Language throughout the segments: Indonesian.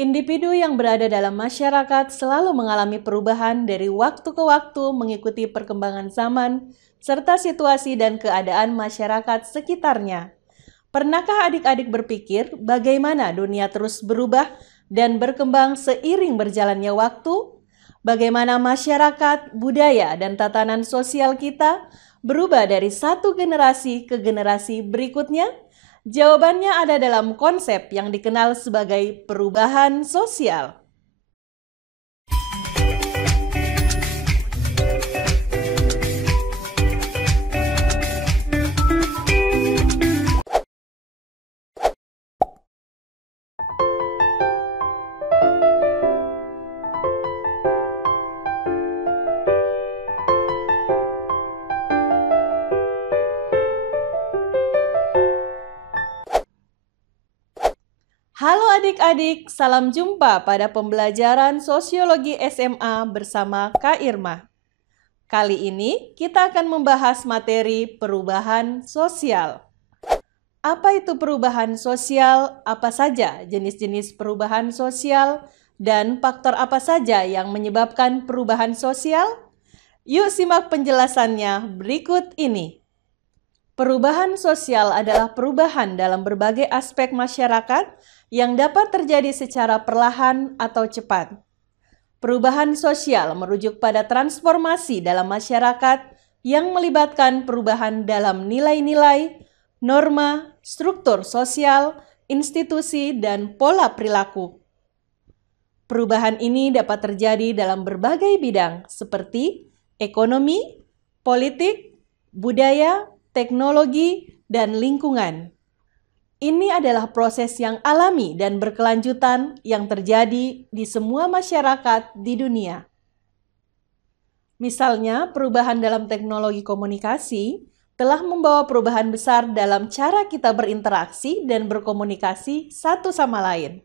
Individu yang berada dalam masyarakat selalu mengalami perubahan dari waktu ke waktu mengikuti perkembangan zaman serta situasi dan keadaan masyarakat sekitarnya. Pernahkah adik-adik berpikir bagaimana dunia terus berubah dan berkembang seiring berjalannya waktu? Bagaimana masyarakat, budaya, dan tatanan sosial kita berubah dari satu generasi ke generasi berikutnya? Jawabannya ada dalam konsep yang dikenal sebagai perubahan sosial. Halo adik-adik, salam jumpa pada pembelajaran Sosiologi SMA bersama Kak Irma. Kali ini kita akan membahas materi perubahan sosial. Apa itu perubahan sosial? Apa saja jenis-jenis perubahan sosial? Dan faktor apa saja yang menyebabkan perubahan sosial? Yuk simak penjelasannya berikut ini. Perubahan sosial adalah perubahan dalam berbagai aspek masyarakat yang dapat terjadi secara perlahan atau cepat. Perubahan sosial merujuk pada transformasi dalam masyarakat yang melibatkan perubahan dalam nilai-nilai, norma, struktur sosial, institusi, dan pola perilaku. Perubahan ini dapat terjadi dalam berbagai bidang seperti ekonomi, politik, budaya, teknologi, dan lingkungan. Ini adalah proses yang alami dan berkelanjutan yang terjadi di semua masyarakat di dunia. Misalnya, perubahan dalam teknologi komunikasi telah membawa perubahan besar dalam cara kita berinteraksi dan berkomunikasi satu sama lain.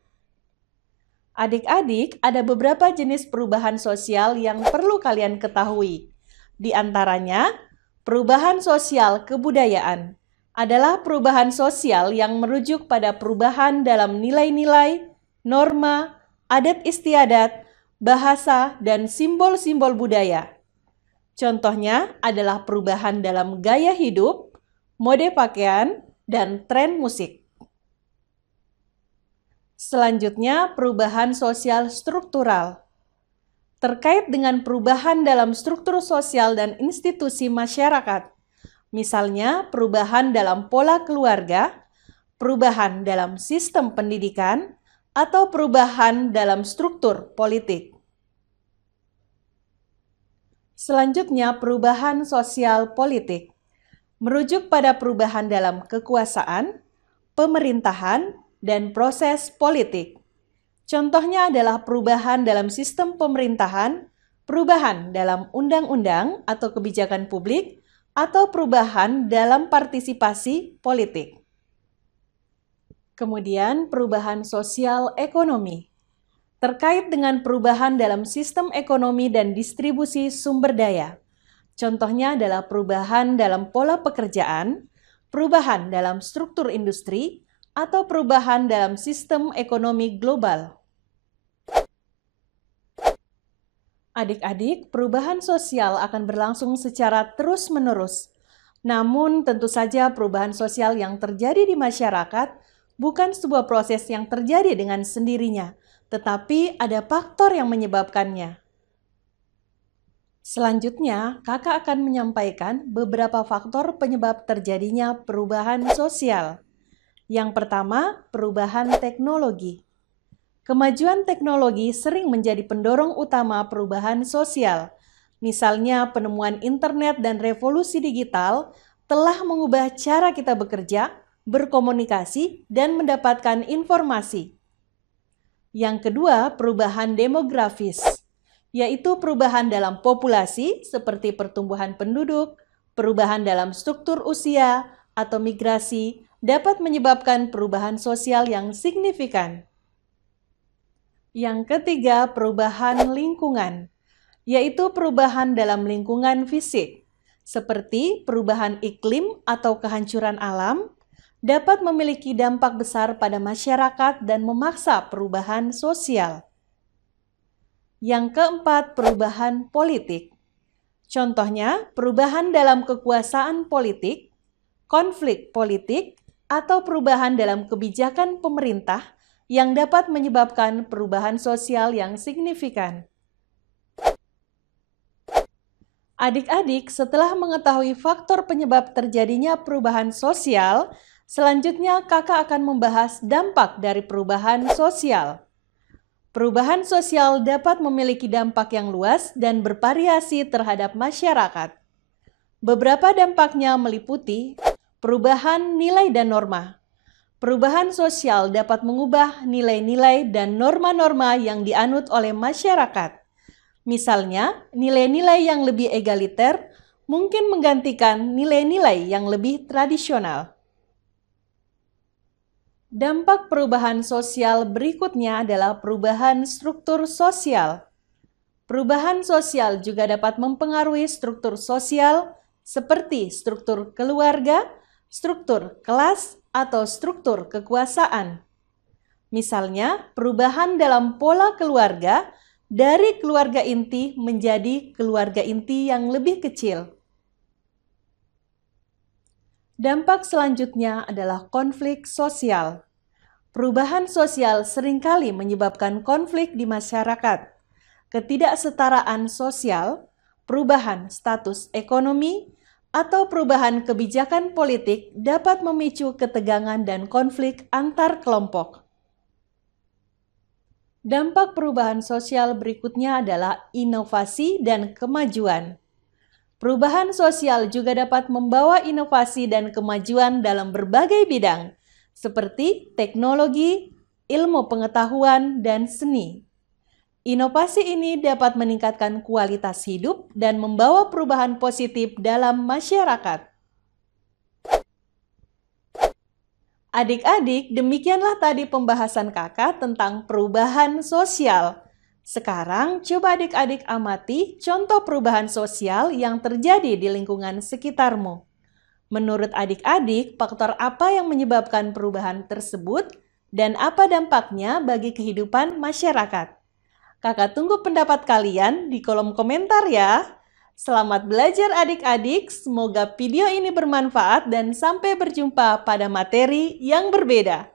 Adik-adik, ada beberapa jenis perubahan sosial yang perlu kalian ketahui. Di antaranya, perubahan sosial kebudayaan adalah perubahan sosial yang merujuk pada perubahan dalam nilai-nilai, norma, adat istiadat, bahasa, dan simbol-simbol budaya. Contohnya adalah perubahan dalam gaya hidup, mode pakaian, dan tren musik. Selanjutnya, perubahan sosial struktural. Terkait dengan perubahan dalam struktur sosial dan institusi masyarakat. Misalnya, perubahan dalam pola keluarga, perubahan dalam sistem pendidikan, atau perubahan dalam struktur politik. Selanjutnya, perubahan sosial politik. Merujuk pada perubahan dalam kekuasaan, pemerintahan, dan proses politik. Contohnya adalah perubahan dalam sistem pemerintahan, perubahan dalam undang-undang atau kebijakan publik, atau perubahan dalam partisipasi politik. Kemudian perubahan sosial ekonomi. Terkait dengan perubahan dalam sistem ekonomi dan distribusi sumber daya. Contohnya adalah perubahan dalam pola pekerjaan, perubahan dalam struktur industri, atau perubahan dalam sistem ekonomi global. Adik-adik, perubahan sosial akan berlangsung secara terus-menerus. Namun, tentu saja perubahan sosial yang terjadi di masyarakat bukan sebuah proses yang terjadi dengan sendirinya, tetapi ada faktor yang menyebabkannya. Selanjutnya, kakak akan menyampaikan beberapa faktor penyebab terjadinya perubahan sosial. Yang pertama, perubahan teknologi. Kemajuan teknologi sering menjadi pendorong utama perubahan sosial. Misalnya, penemuan internet dan revolusi digital telah mengubah cara kita bekerja, berkomunikasi, dan mendapatkan informasi. Yang kedua, perubahan demografis, yaitu perubahan dalam populasi seperti pertumbuhan penduduk, perubahan dalam struktur usia, atau migrasi dapat menyebabkan perubahan sosial yang signifikan. Yang ketiga, perubahan lingkungan, yaitu perubahan dalam lingkungan fisik, seperti perubahan iklim atau kehancuran alam, dapat memiliki dampak besar pada masyarakat dan memaksa perubahan sosial. Yang keempat, perubahan politik. Contohnya, perubahan dalam kekuasaan politik, konflik politik, atau perubahan dalam kebijakan pemerintah yang dapat menyebabkan perubahan sosial yang signifikan. Adik-adik, setelah mengetahui faktor penyebab terjadinya perubahan sosial, selanjutnya kakak akan membahas dampak dari perubahan sosial. Perubahan sosial dapat memiliki dampak yang luas dan bervariasi terhadap masyarakat. Beberapa dampaknya meliputi perubahan nilai dan norma. Perubahan sosial dapat mengubah nilai-nilai dan norma-norma yang dianut oleh masyarakat. Misalnya, nilai-nilai yang lebih egaliter mungkin menggantikan nilai-nilai yang lebih tradisional. Dampak perubahan sosial berikutnya adalah perubahan struktur sosial. Perubahan sosial juga dapat mempengaruhi struktur sosial seperti struktur keluarga, struktur kelas, atau struktur kekuasaan. Misalnya, perubahan dalam pola keluarga dari keluarga inti menjadi keluarga inti yang lebih kecil. Dampak selanjutnya adalah konflik sosial. Perubahan sosial seringkali menyebabkan konflik di masyarakat. Ketidaksetaraan sosial, perubahan status ekonomi, atau perubahan kebijakan politik dapat memicu ketegangan dan konflik antar kelompok. Dampak perubahan sosial berikutnya adalah inovasi dan kemajuan. Perubahan sosial juga dapat membawa inovasi dan kemajuan dalam berbagai bidang, seperti teknologi, ilmu pengetahuan, dan seni. Inovasi ini dapat meningkatkan kualitas hidup dan membawa perubahan positif dalam masyarakat. Adik-adik, demikianlah tadi pembahasan kakak tentang perubahan sosial. Sekarang, coba adik-adik amati contoh perubahan sosial yang terjadi di lingkungan sekitarmu. Menurut adik-adik, faktor apa yang menyebabkan perubahan tersebut dan apa dampaknya bagi kehidupan masyarakat? Kakak tunggu pendapat kalian di kolom komentar ya. Selamat belajar adik-adik, semoga video ini bermanfaat dan sampai berjumpa pada materi yang berbeda.